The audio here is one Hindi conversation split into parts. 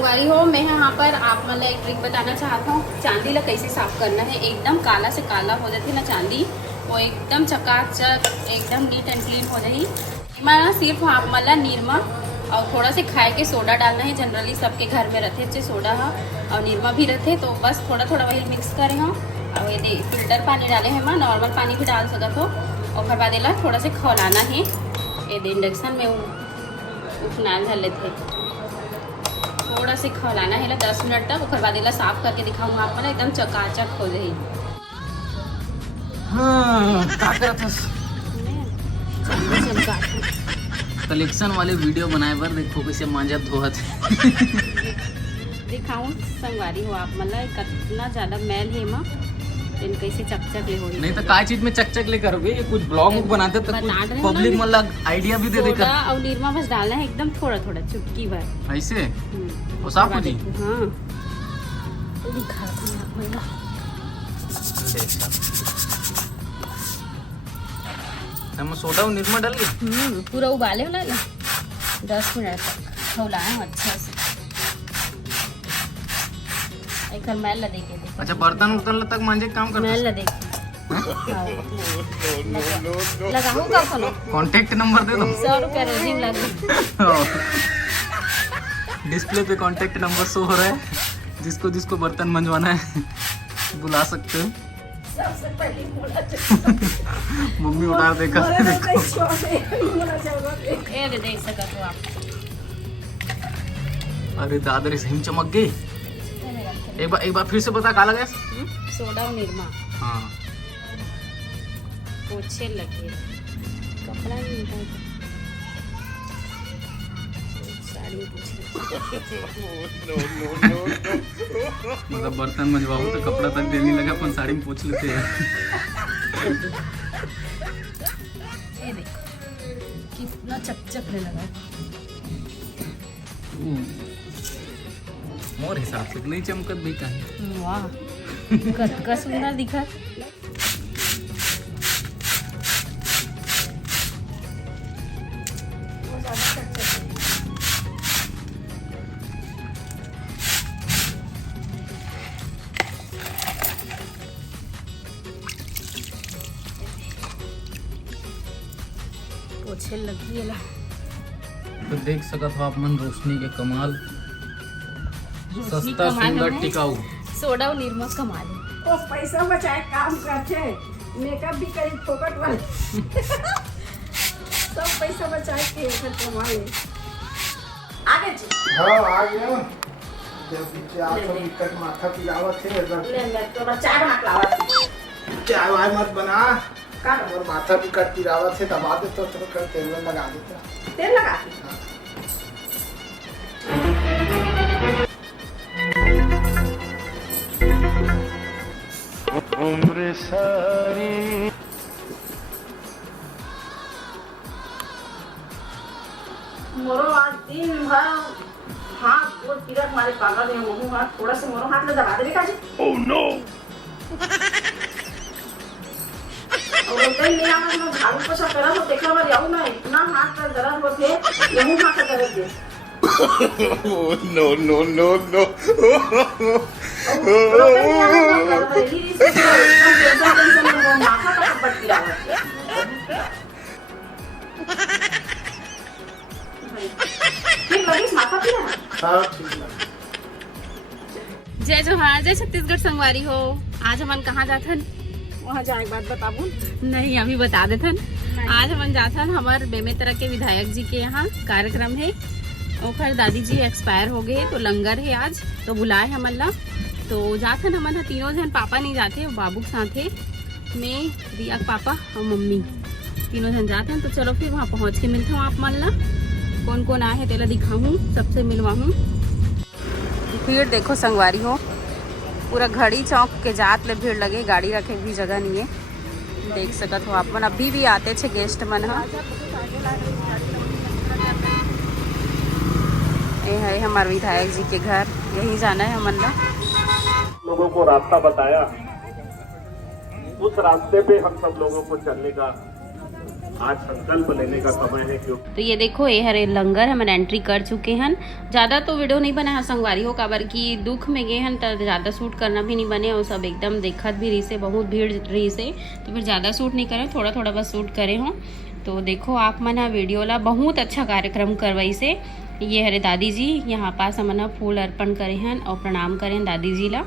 संगवारी हो, मैं यहाँ पर आप मतलब एक ट्रिक बताना चाहता हूँ। चांदी ला कैसे साफ करना है, एकदम काला से काला हो जाती ना चांदी, वो एकदम चकाचक एकदम नीट एंड क्लीन हो जाही। इसमें सिर्फ आप मतलब निरमा और थोड़ा से खाए के सोडा डालना है। जनरली सबके घर में रहते चे सोडा हा और निरमा भी रहते, तो बस थोड़ा थोड़ा वही मिक्स करें हो। और ये फिल्टर पानी डाले हैं, मैं नॉर्मल पानी भी डाल सकत हो। और फिर बाद एला थोड़ा से खौलाना है। ये इंडक्शन में उफनाल धर लेते, थोड़ा से खौलाना है 10 मिनट तक। और बाद एला साफ करके दिखाऊंगा आपको, एकदम चकाचक हो जाए। हाँ, क्या करत हस? कलेक्शन वाले वीडियो बनाए बर देखो कैसे मांजा धोहत दिखाऊं संगवारी हो आप मतलब कितना ज़्यादा मैल है माँ, इन कैसे चकचक ले हो। नहीं तो काय चीज में चकचक ले करोगे, कुछ ब्लॉग बनाते तो पब्लिक मतलब आइडिया भी दे देकर। और निरमा बस डालना है एकदम थोड़ा थोड़ा चुटकी भर ऐसे और साफ हो जी। हाँ दिखा हम सोडा और निरमा डाल के पूरा उबाले होला 10 मिनट तक खौलाना अच्छा से। एक मैल ला देके देखो। अच्छा, बर्तन उर्तन तक मांजे काम करते मैल ला देखे लगाऊं का फलो। कांटेक्ट नंबर दे दो। 100 रुपया रोजिंग लगे। डिस्प्ले पे कांटेक्ट नंबर शो हो रहा है, जिसको जिसको बर्तन मंजवाना है बुला सकते हो। सबसे पहले बोला मम्मी उठा देखा देखो। ये दे सकते हो आप। अरे दादरी सही चमक गई। एक बार फिर से बता का लगा? सोडा और निरमा। हाँ, पोछे लगे, कपड़ा नहीं निकाल, साड़ी में मतलब बर्तन मंजवाओ तो कपड़ा तक देने लगा, अपन साड़ी में पोछ लेते हैं। ये देखो कितना चकचक ले लगा। मोर हिसाब से नहीं चमकत भी कहीं। वाह कितना सुंदर दिखा। पोछे लगी है ला। तो देख सकत हो आप मन रोशनी के कमाल, रोशनी सस्ता कमाल सुंदर है। टिकाऊ। सोडा और निरमा कमाल है। तो पैसा बचाए काम करते, मेकअप भी करी फोकट वाले। सब पैसा बचाए के कमा ले। आगे जी। हाँ आ गया। जब पीछे आकर विकट माथा पिलावत थे ले ले तो चाय बना के लावा। चाय वाय मत बना, का और माथा विकट पिलावत थे दबा दे तो थोड़ा तेल में लगा देता। तेल लगा के उम्र सारी मोरो आज दिन भर हाथ गोड़ पीरक मारे पागल है। वो हाथ थोड़ा से मोरो हाथ ले दबा दे का जी। Oh no. और कहीं नहीं आना मैं झाड़ू पोछा करा तो देखा बार आऊं ना इतना हाथ का दर्द होते यही हाथ का दर्द दे। No no no no. हाँ ठीक है। जय जोहार, जय छत्तीसगढ़ संगवारी हो। आज हमन कहाँ जाथन? वहाँ जाए बात बताबू नहीं अभी बता देथन। आज हमन जाथन हमार बेमेतरा के विधायक जी के यहाँ कार्यक्रम है। ओखर दादी जी एक्सपायर हो गए तो लंगर है आज, तो बुलाए हमन ला। तो जाथन हमन ह तीनों जन, पापा नहीं जाते बाबू के साथ है, मैं रिया के पापा और मम्मी तीनों जन जाते हैं। तो चलो फिर वहाँ पहुँच के मिलता हूँ आप मन ला। कौन कौन आए है तेला दिखाऊँ, सबसे मिलवाऊँ। भीड़ देखो संगवारी हो, पूरा घड़ी चौक के जात ले भीड़ लगे, गाड़ी रखे भी जगह नहीं है। देख सकत हो आप मन, अभी भी आते छे गेस्ट मन ह। ये है हमारे विधायक जी के घर, यही जाना है हमन ला। लोगों को रास्ता बताया, उस रास्ते पे हम सब लोगों को चलने का आज संकल्प लेने का समय है क्योंकि तो ये देखो ये हरे लंगर हमन एंट्री कर चुके हैं। ज़्यादा तो वीडियो नहीं बना है संगवारी हो काबर की दुख में गए हैं तो ज़्यादा शूट करना भी नहीं बने और सब एकदम देखत भी रही से बहुत भीड़ रही से तो फिर ज़्यादा शूट नहीं करें, थोड़ा थोड़ा बस शूट करे हों। तो देखो आप मन वीडियो ला बहुत अच्छा कार्यक्रम करवाई से। ये हरे दादी जी यहाँ पास हमन फूल अर्पण करे हैं और प्रणाम करें दादी जी ला।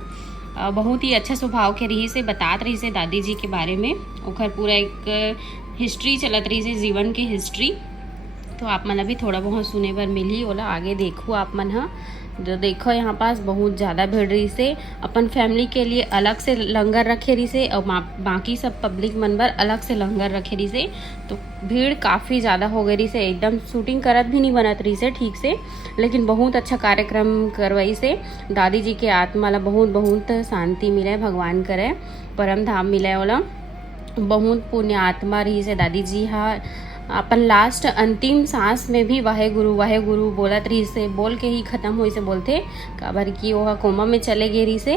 बहुत ही अच्छा स्वभाव के रही से बतात रही से दादी जी के बारे में, ओखर पूरा एक हिस्ट्री चलत रही से जीवन की हिस्ट्री। तो आप मन अभी थोड़ा बहुत सुने बर मिली ओला आगे देखो आप मन हा। जो देखो यहाँ पास बहुत ज़्यादा भीड़ रही से, अपन फैमिली के लिए अलग से लंगर रखे रही से और बाकी सब पब्लिक मन बर अलग से लंगर रखे रही से। तो भीड़ काफ़ी ज़्यादा हो गई रही से, एकदम शूटिंग करत भी नहीं बनत रही से ठीक से, लेकिन बहुत अच्छा कार्यक्रम करवाई से। दादी जी के आत्मा ला बहुत बहुत शांति मिले, भगवान करे परम धाम मिले ओला। बहुत पुण्य आत्मा रही से दादी जी हा। अपन लास्ट अंतिम सांस में भी वाहे गुरु बोलत रही से, बोल के ही ख़त्म हुई से बोलते काबर की वह कोमा में चले गए रही से,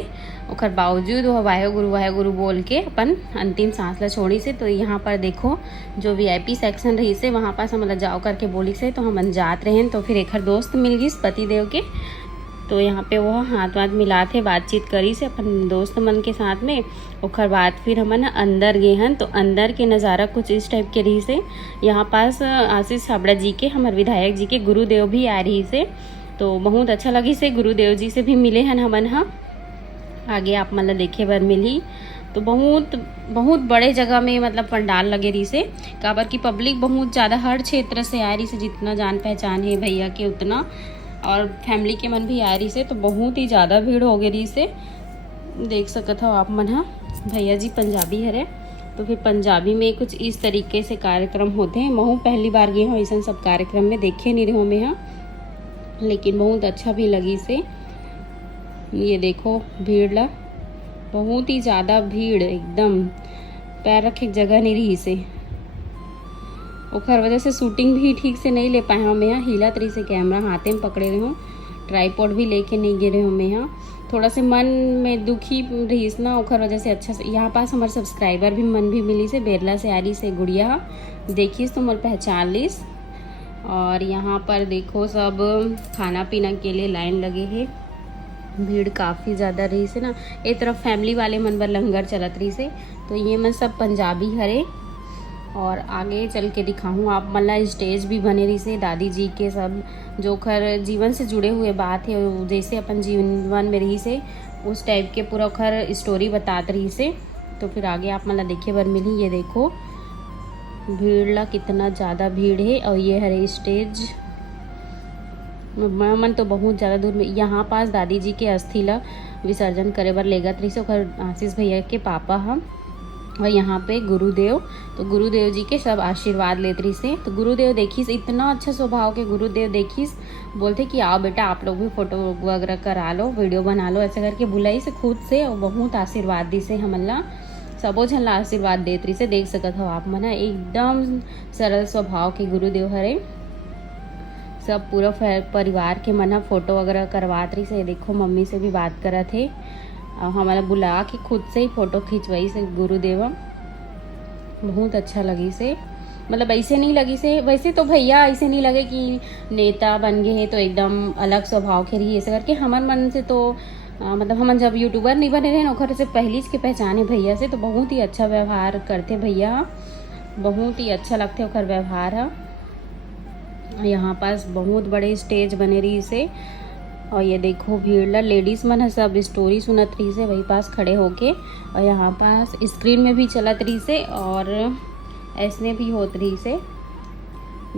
ओकर बावजूद वह वाहे गुरु बोल के अपन अंतिम सांस ला छोड़ी से। तो यहाँ पर देखो जो VIP सेक्शन रही से वहाँ पास हम जाओ करके बोली से, तो हम जात रहे तो फिर एक दोस्त मिल गई पति देव के। तो यहाँ पे वह हाथ मिला थे, बातचीत करी से अपन दोस्त मन के साथ में। ओकर बाद फिर हमन अंदर गए हैं। तो अंदर के नज़ारा कुछ इस टाइप के रही से। यहाँ पास आशीष छाबड़ा जी के हमारे विधायक जी के गुरुदेव भी आ रही से, तो बहुत अच्छा लगी से। गुरुदेव जी से भी मिले हैं हमन हा, आगे आप मन ला देखे बर मिली। तो बहुत बड़े जगह में मतलब पंडाल लगे रही से, काबर की पब्लिक बहुत ज़्यादा हर क्षेत्र से आ रही से, जितना जान पहचान है भैया के उतना, और फैमिली के मन भी आ रही से। तो बहुत ही ज़्यादा भीड़ हो गई रही से, देख सकत हो आप मन हा। भैया जी पंजाबी हरे, तो फिर पंजाबी में कुछ इस तरीके से कार्यक्रम होते हैं। महू पहली बार गए हो ऐसा सब कार्यक्रम में, देखे नहीं रहो में हाँ, लेकिन बहुत अच्छा भी लगी से। ये देखो भीड़ ला, बहुत ही ज़्यादा भीड़, एकदम पैर रखे जगह नहीं रही से। ओखर वजह से शूटिंग भी ठीक से नहीं ले पाए हूँ मैं यहाँ, हिला तरी से कैमरा हाथे में पकड़े रहे हूँ, ट्राईपॉड भी लेके नहीं गिरे हूँ मैं यहाँ। थोड़ा से मन में दुखी रही ना, ओखर वजह से अच्छा से। यहाँ पास हमारे सब्सक्राइबर भी मन भी मिली से, बेरला से आ रही से गुड़िया, देखिस तो मोर पहचान लीस। और यहाँ पर देखो सब खाना पीना के लिए लाइन लगे है, भीड़ काफ़ी ज़्यादा रही से ना। एक तरफ फैमिली वाले मन बर लंगर चलत रही से। तो ये मन सब पंजाबी हरे, और आगे चल के दिखाऊँ आप मतलब स्टेज भी बने रही से। दादी जी के सब जो खर जीवन से जुड़े हुए बात है, जैसे अपन जीवन में रही से उस टाइप के पूरा खर स्टोरी बतात रही से। तो फिर आगे आप मतलब देखे बर मिली। ये देखो भीड़ ला कितना ज़्यादा भीड़ है, और ये हरे स्टेज मन तो बहुत ज़्यादा दूर में। यहाँ पास दादी जी के अस्थि ला विसर्जन करे बर लेगत रही से, ओखर आशीष भैया के पापा हम, और यहाँ पे गुरुदेव। तो गुरुदेव जी के सब आशीर्वाद लेत रही से। तो गुरुदेव देखिस इतना अच्छा स्वभाव के गुरुदेव देखिस, बोलते कि आओ बेटा आप लोग भी फोटो वगैरह करा लो, वीडियो बना लो, ऐसा करके बुलाई से खुद से, और बहुत आशीर्वाद दी से हमन ला, सबो झन ला आशीर्वाद देत रही से। देख सकत हो आप मन एकदम सरल स्वभाव के गुरुदेव हरे। सब पूरा परिवार के मन फोटो वगैरह करवात रही से। देखो मम्मी से भी बात करत थे, हमारा बुला के खुद से ही फ़ोटो खिंचवाई से गुरुदेव। बहुत अच्छा लगी से, मतलब ऐसे नहीं लगी से, वैसे तो भैया ऐसे नहीं लगे कि नेता बन गए हैं तो एकदम अलग स्वभाव के रही ऐसे करके। हमार मन से तो मतलब हम जब यूट्यूबर नहीं बने रहे नौकर से पहली के पहचाने भैया से, तो बहुत ही अच्छा व्यवहार करते भैया, बहुत ही अच्छा लगते ओकर व्यवहार है। यहाँ पास बहुत बड़े स्टेज बने रही से, और ये देखो भीड़ ला लेडीज़ मन है सब स्टोरी सुनत रही से वही पास खड़े होके। और यहाँ पास स्क्रीन में भी चलत रही से, और ऐसने भी होत रही से,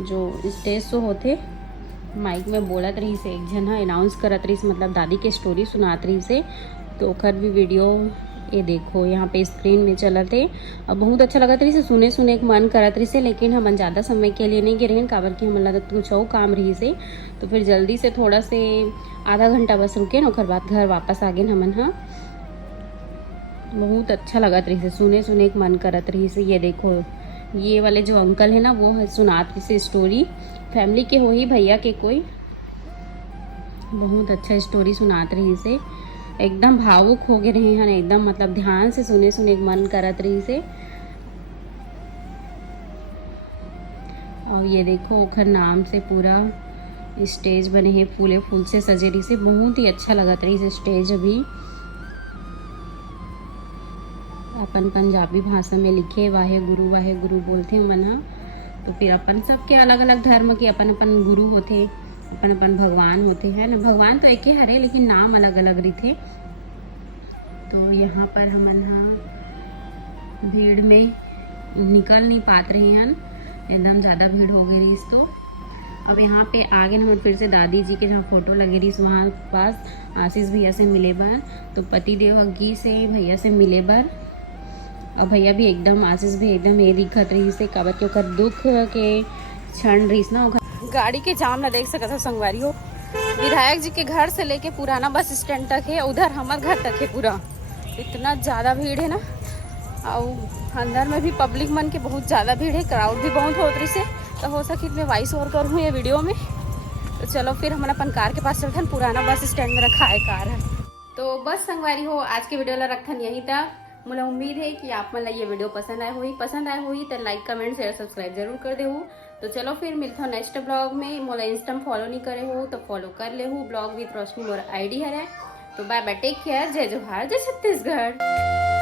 जो स्टेज शो होते माइक में बोलत रही से, एक जन है अनाउंस करत रही से, मतलब दादी के स्टोरी सुनात रही से। तो ओकर भी वीडियो ये देखो यहाँ पे स्क्रीन में चलत है, और बहुत अच्छा लगत रही से, सुने सुने एक मन करत रही से। लेकिन हम ज़्यादा समय के लिए नहीं गिरे काबर कि हम लगत कुछ और काम रही से, तो फिर जल्दी से थोड़ा से आधा घंटा बस रुके ना, ओकर बाद घर वापस आ गए हमन। हाँ बहुत अच्छा लगत रही से, सुने सुने एक मन करत रही से। ये देखो ये वाले जो अंकल है ना, वो है सुनात रही से स्टोरी, फैमिली के हो ही भैया के कोई, बहुत अच्छा स्टोरी सुनात रही से। एकदम भावुक हो गए रहे हैं एकदम, मतलब ध्यान से सुने सुने एक मन करत रही से। और ये देखो ओखर नाम से पूरा स्टेज बने हैं, फूले फूल से सजे रही से, बहुत ही अच्छा लगत रही से स्टेज। अभी अपन पंजाबी भाषा में लिखे वाहे गुरु बोलते हैं मन हा। तो फिर अपन सबके अलग अलग धर्म के अपन अपन गुरु होते, अपन अपन भगवान होते हैं ना। भगवान तो एक ही हरे लेकिन नाम अलग अलग रही। तो यहाँ पर हमन हा भीड़ में निकल नहीं पात रही हैं, एकदम ज़्यादा भीड़ हो गई रही। तो अब यहाँ पे आगे हम फिर से दादी जी के जहाँ फोटो लगे रही वहाँ पास आशीष भैया से मिले बर, तो पति देव हग्गी से भैया से मिले बर। अब भैया भी एकदम आशीष भी एकदम ये दिखत रही से काबर के ओकर दुख के क्षण रही ना। गाड़ी के जाम ना देख सकता संगवारी हो, विधायक जी के घर से लेके पुराना बस स्टैंड तक है, उधर हमारे घर तक है पूरा। इतना ज़्यादा भीड़ है ना, और अंदर में भी पब्लिक मन के बहुत ज़्यादा भीड़ है, क्राउड भी बहुत होत रही से। तो हो सके मैं वॉइस ओवर करूँ ये वीडियो में। तो चलो फिर हम अपन कार के पास चलते हैं, पुराना बस स्टैंड में रखा है कार है। तो बस संगवारी हो, आज के वीडियो ला रखन यहीं तक। मुझे उम्मीद है कि आप मन ये वीडियो पसंद आए हुई तो लाइक कमेंट शेयर सब्सक्राइब जरूर कर दे हो। तो चलो फिर मिलता हूँ नेक्स्ट ब्लॉग में। मोला इंस्टा फॉलो नहीं करे हो तो फॉलो कर ले हो, blog with Roshni more ID है। तो बाय बाय, टेक केयर, जय जोहार, जय छत्तीसगढ़।